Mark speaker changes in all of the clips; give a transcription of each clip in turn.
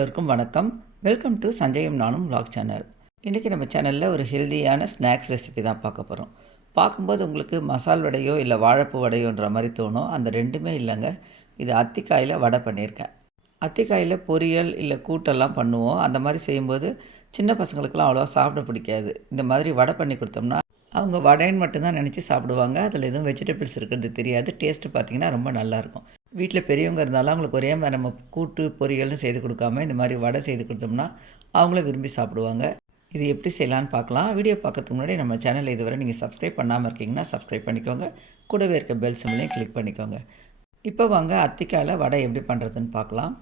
Speaker 1: எல்லோருக்கும் வணக்கம். Welcome to சஞ்சயம் நானும் வ்ளாக் சேனல் இன்றைக்கி நம்ம சேனலில் ஒரு ஹெல்தியான ஸ்நாக்ஸ் ரெசிபி தான் பார்க்க போகிறோம் பார்க்கும்போது உங்களுக்கு மசால் வடையோ இல்லை வாழைப்பூ வடையோன்ற மாதிரி தோணும். அந்த ரெண்டுமே இல்லைங்க. இது அத்திக்காயில் வடை பண்ணியிருக்கேன். அத்திக்காயில் பொரியல் இல்லை கூட்டெல்லாம் பண்ணுவோம். அந்த மாதிரி செய்யும்போது சின்ன பசங்களுக்கெல்லாம் அவ்வளோவா சாப்பிட பிடிக்காது. இந்த மாதிரி வடை பண்ணி கொடுத்தோம்னா அவங்க வடைன்னு மட்டும்தான் நினச்சி சாப்பிடுவாங்க. அதில் எதுவும் வெஜிடபிள்ஸ் இருக்கிறது தெரியாது. டேஸ்ட்டு பார்த்தீங்கன்னா ரொம்ப நல்லாயிருக்கும் வீட்டில் பெரியவங்க இருந்தாலும் அவங்களுக்கு ஒரே மாதிரி நம்ம கூட்டு பொரியல்னு செய்து கொடுக்காம இந்த மாதிரி வடை செய்து கொடுத்தோம்னா அவங்களும் விரும்பி சாப்பிடுவாங்க. இது எப்படி செய்யலான்னு பார்க்கலாம். வீடியோ பார்க்கறதுக்கு முன்னாடி நம்ம சேனல் இதுவரை நீங்கள் சப்ஸ்கிரைப் பண்ணாமல் இருக்கீங்கன்னா சப்ஸ்கிரைப் பண்ணிக்கோங்க. கூடவே இருக்க பெல் சிம்லையும் கிளிக் பண்ணிக்கோங்க. இப்போ வாங்க அத்திக்காயில் வடை எப்படி பண்ணுறதுன்னு பார்க்கலாம்.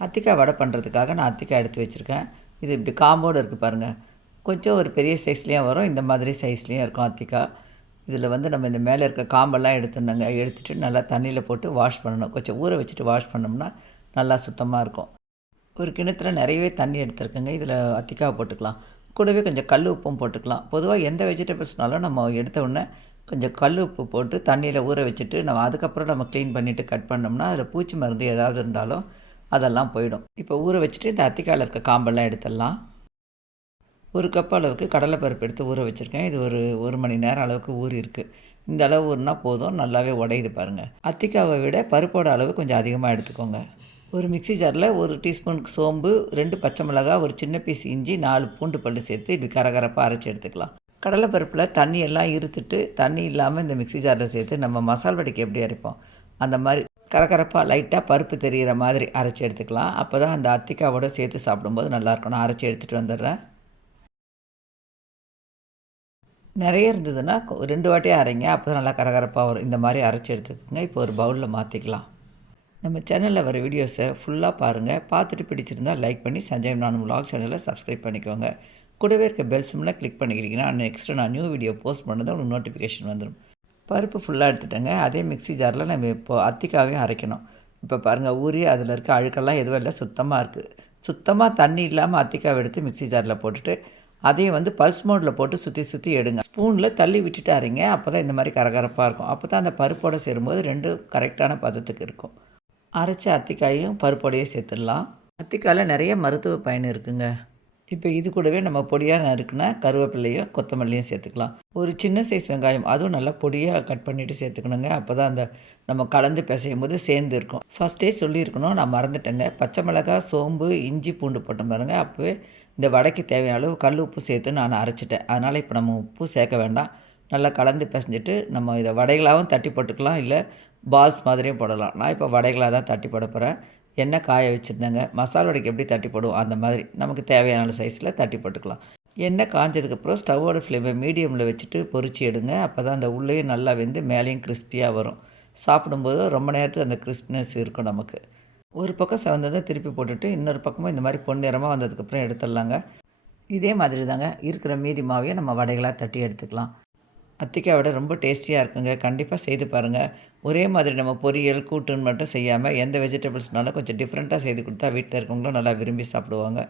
Speaker 1: அத்திக்காய் வடை பண்ணுறதுக்காக நான் அத்திக்காய் எடுத்து வச்சுருக்கேன். இது இப்படி காம்போடு இருக்குது பாருங்கள் கொஞ்சம் ஒரு பெரிய சைஸ்லேயும் வரும். இந்த மாதிரி சைஸ்லேயும் இருக்கும் அத்திக்காய் இதில் வந்து நம்ம இந்த மேலே இருக்க காம்பெல்லாம் எடுத்துடணுங்க எடுத்துகிட்டு நல்லா தண்ணியில் போட்டு வாஷ் பண்ணணும். கொஞ்சம் ஊற வச்சுட்டு வாஷ் பண்ணோம்னா நல்லா சுத்தமாக இருக்கும். ஒரு கிணத்துல நிறையவே தண்ணி எடுத்துருக்கேங்க. இதில் அத்திக்காய் போட்டுக்கலாம். கூடவே கொஞ்சம் கல் உப்பும் போட்டுக்கலாம். பொதுவாக எந்த வெஜிடபிள்ஸ்னாலும் நம்ம எடுத்த உடனே கொஞ்சம் கல் உப்பு போட்டு தண்ணியில் ஊற வச்சுட்டு நம்ம அதுக்கப்புறம் நம்ம க்ளீன் பண்ணிவிட்டு கட் பண்ணோம்னா அதில் பூச்சி மருந்து ஏதாவது இருந்தாலும் அதெல்லாம் போயிடும். இப்போ ஊற வச்சுட்டு இந்த அத்திக்காயில் இருக்க காம்பெல்லாம் எடுத்துடலாம். ஒரு கப் அளவுக்கு கடலைப்பருப்பு எடுத்து ஊற வச்சுருக்கேன். இது ஒரு ஒரு மணி நேரம் அளவுக்கு ஊறி இருக்குது இந்த அளவு ஊறினா போதும். நல்லாவே உடையுது பாருங்கள் அத்திக்காவை விட பருப்போட அளவு கொஞ்சம் அதிகமாக எடுத்துக்கோங்க. ஒரு மிக்ஸி ஜாரில் ஒரு டீஸ்பூனுக்கு சோம்பு ரெண்டு பச்சை மிளகா ஒரு சின்ன பீஸ் இஞ்சி நாலு பூண்டு பல்லு சேர்த்து இப்படி கரகரப்பாக அரைச்சி எடுத்துக்கலாம். கடலைப்பருப்பில் தண்ணி எல்லாம் இருத்துட்டு தண்ணி இல்லாமல் இந்த மிக்ஸி ஜாரில் சேர்த்து நம்ம மசால் வடைக்கு எப்படி அரைப்போம்? அந்த மாதிரி கரகரப்பாக லைட்டாக பருப்பு தெரிகிற மாதிரி அரைச்சி எடுத்துக்கலாம். அப்போ தான் அந்த அத்திக்காவோட சேர்த்து சாப்பிடும்போது நல்லாயிருக்கும் நான் அரைச்சி எடுத்துகிட்டு வந்துடுறேன். நிறைய இருந்ததுன்னா ரெண்டு வாட்டியும் அரைங்க. அப்போ தான் நல்லா கரகரப்பாக வரும். இந்த மாதிரி அரைச்சி எடுத்துக்கோங்க. இப்போ ஒரு பவுலில் மாற்றிக்கலாம் நம்ம சேனலில் வர வீடியோஸை ஃபுல்லாக பாருங்கள் பார்த்துட்டு பிடிச்சிருந்தா லைக் பண்ணி சஞ்சய் நானும் vlog சேனலை சப்ஸ்கிரைப் பண்ணிக்கோங்க. கூடவே இருக்க பெல் சிம்மில் கிளிக் பண்ணிக்கிறீங்கன்னா நெக்ஸ்ட்டு நான் நியூ வீடியோ போஸ்ட் பண்ணது உங்களுக்கு நோட்டிஃபிகேஷன் வந்துடும் பருப்பு ஃபுல்லாக எடுத்துட்டேங்க. அதே மிக்ஸி ஜாரில் நம்ம இப்போ அத்திக்காவையும் அரைக்கணும். இப்போ பாருங்கள் ஊறி அதில் இருக்க அழுக்கெல்லாம் எதுவும் இல்லை. சுத்தமாக இருக்குது சுத்தமாக தண்ணி இல்லாமல் அத்திக்காவை எடுத்து மிக்ஸி ஜாரில் போட்டுட்டு அதையும் வந்து பல்ஸ் மோடில் போட்டு சுற்றி சுற்றி எடுங்க. ஸ்பூனில் தள்ளி விட்டுட்டாருங்க அப்போ தான் இந்த மாதிரி கரகரப்பாக இருக்கும். அப்போ தான் அந்த பருப்போடு சேரும்போது ரெண்டும் கரெக்டான பதத்துக்கு இருக்கும். அரைச்ச அத்திக்காயும் பருப்போடையே சேர்த்துடலாம். அத்திக்காயில் நிறைய மருத்துவ பயன் இருக்குங்க. இப்போ இது கூடவே நம்ம பொடியாக நறுக்குனா கருவேப்பிலையும் கொத்தமல்லியும் சேர்த்துக்கலாம். ஒரு சின்ன சைஸ் வெங்காயம் அதுவும் நல்லா பொடியாக கட் பண்ணிவிட்டு சேர்த்துக்கணுங்க. அப்போ தான் அந்த நம்ம கலந்து பிசையும் போது சேர்ந்து இருக்கும். ஃபஸ்ட்டே சொல்லியிருக்கணும். நான் மறந்துட்டேங்க. பச்சை மிளகாய் சோம்பு இஞ்சி பூண்டு போட்டோம் பாருங்க. அப்போவே இந்த வடைக்கு தேவையான அளவு கல் உப்பு சேர்த்து நான் அரைச்சிட்டேன். அதனால் இப்போ நம்ம உப்பு சேர்க்க வேண்டாம். நல்லா கலந்து பிசைஞ்சிட்டு நம்ம இதை வடைகளாகவும் தட்டி போட்டுக்கலாம். இல்லை பால்ஸ் மாதிரியும் போடலாம். நான் இப்போ வடைகளாக தான் தட்டி போட போகிறேன் எண்ணெய் காய வச்சுருந்தேங்க. மசாலா வடைக்கு எப்படி தட்டி போடுவோம் அந்த மாதிரி நமக்கு தேவையான சைஸில் தட்டி போட்டுக்கலாம். எண்ணெய் காஞ்சதுக்கப்புறம் ஸ்டவ்வோட ஃப்ளேமை மீடியமில் வச்சுட்டு பொரிச்சு எடுங்க. அப்போ தான் அந்த உள்ளேயும் நல்லா வெந்து மேலேயும் கிறிஸ்பியாக வரும். சாப்பிடும்போது ரொம்ப நேரத்துக்கு அந்த கிறிஸ்பினஸ் இருக்கும் நமக்கு. ஒரு பக்கம் செவந்ததை திருப்பி போட்டுட்டு இன்னொரு பக்கமும் இந்த மாதிரி பொன்னிறமாக வந்ததுக்கப்புறம் எடுத்துடலாங்க. இதே மாதிரி தாங்க இருக்கிற மீதி மாவையை நம்ம வடைகளாக தட்டி எடுத்துக்கலாம். அத்திக்காய் விட ரொம்ப டேஸ்டியாக இருக்குங்க. கண்டிப்பாக செய்து பாருங்கள் ஒரே மாதிரி நம்ம பொரியல் கூட்டுன்னு மட்டும் செய்யாமல் எந்த வெஜிடபிள்ஸ்னாலும் கொஞ்சம் டிஃப்ரெண்ட்டாக செய்து கொடுத்தா வீட்டில் இருக்கவங்களும் நல்லா விரும்பி சாப்பிடுவாங்க.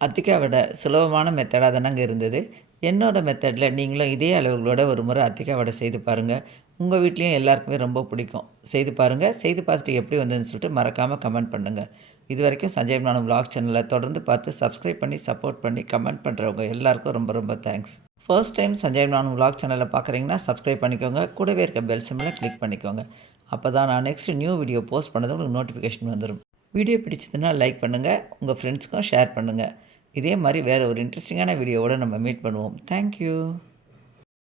Speaker 1: அத்திக்காய் விட சுலபமான மெத்தடாக தானங்க இருந்தது. என்னோடய மெத்தடில் நீங்களும் இதே அளவுகளோட ஒரு முறை அத்திக்காய் வடை செய்து பாருங்கள் உங்கள் வீட்லேயும் எல்லாருக்குமே ரொம்ப பிடிக்கும். செய்து பாருங்கள் செய்து பார்த்துட்டு எப்படி வந்ததுன்னு சொல்லிட்டு மறக்காமல் கமெண்ட் பண்ணுங்கள் இது வரைக்கும் சஞ்சய் நானும் vlog சேனலை தொடர்ந்து பார்த்து சப்ஸ்கிரைப் பண்ணி சப்போர்ட் பண்ணி கமெண்ட் பண்ணுறவங்க எல்லாருக்கும் ரொம்ப ரொம்ப தேங்க்ஸ் ஃபர்ஸ்ட் டைம் சஞ்சய் நானும் vlog சேனலை பார்க்குறீங்கன்னா சப்ஸ்கிரைப் பண்ணிக்கோங்க. கூடவே இருக்க பெல் சிம்மில் கிளிக் பண்ணிக்கோங்க. அப்போ தான் நான் நெக்ஸ்ட் நியூ வீடியோ போஸ்ட் பண்ணது உங்களுக்கு நோட்டிஃபிகேஷன் வந்துடும் வீடியோ பிடிச்சதுன்னா லைக் பண்ணுங்கள் உங்கள் ஃப்ரெண்ட்ஸ்க்கும் ஷேர் பண்ணுங்கள் இதே மாதிரி வேறு ஒரு இன்ட்ரெஸ்டிங்கான வீடியோவோட நம்ம மீட் பண்ணுவோம். தேங்க்யூ